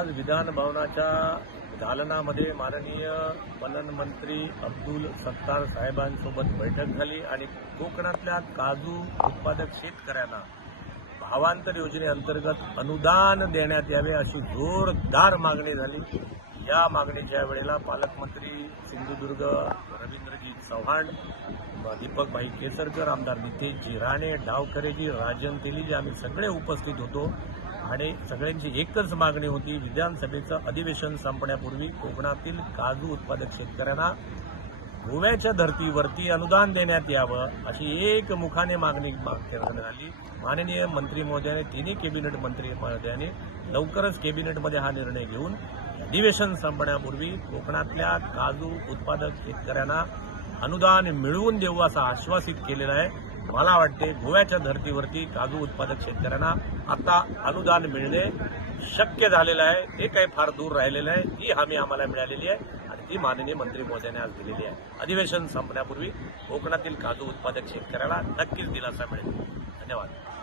आज विधान भवनाच्या दालनामध्ये माननीय पणन मंत्री अब्दुल सत्तार साहेबांसोबत बैठक झाली आणि कोकणातल्या काजू उत्पादक शेतकऱ्यांना भावांतर योजनेअंतर्गत अनुदान देण्यात यावे अशी जोरदार मागणी झाली या मागणीच्या वेळेला पालकमंत्री सिंधुदुर्ग रवींद्रजी चव्हाण दीपकभाई केसरकर आमदार नितेशजी राणे डावकरेजी राजन तेलीजी आम्ही सगळे उपस्थित होतो आणि सगळ्यांची एकच मागणी होती विधानसभेचं अधिवेशन संपण्यापूर्वी कोकणातील काजू उत्पादक शेतकऱ्यांना गोव्याच्या धर्तीवरती अनुदान देण्यात यावं अशी एक मुखाने मागणी करण्यात आली माननीय मंत्री महोदयाने तिन्ही कॅबिनेट मंत्री महोदयाने लवकरच कॅबिनेटमध्ये हा निर्णय घेऊन अधिवेशन संपण्यापूर्वी कोकणातल्या काजू उत्पादक शेतकऱ्यांना अनुदान मिळवून देऊ असं आश्वासित केलेलं आहे मला वाटते गोव्याच्या धर्तीवरती काजू उत्पादक शेतकऱ्यांना आता अनुदान मिळणे शक्य झालेलं आहे ते काही फार दूर राहिलेलं आहे ही हमी आम्हाला मिळालेली आहे आणि ती माननीय मंत्री महोदयाने आज दिलेली आहे अधिवेशन संपण्यापूर्वी कोकणातील काजू उत्पादक शेतकऱ्याला नक्कीच दिलासा मिळेल धन्यवाद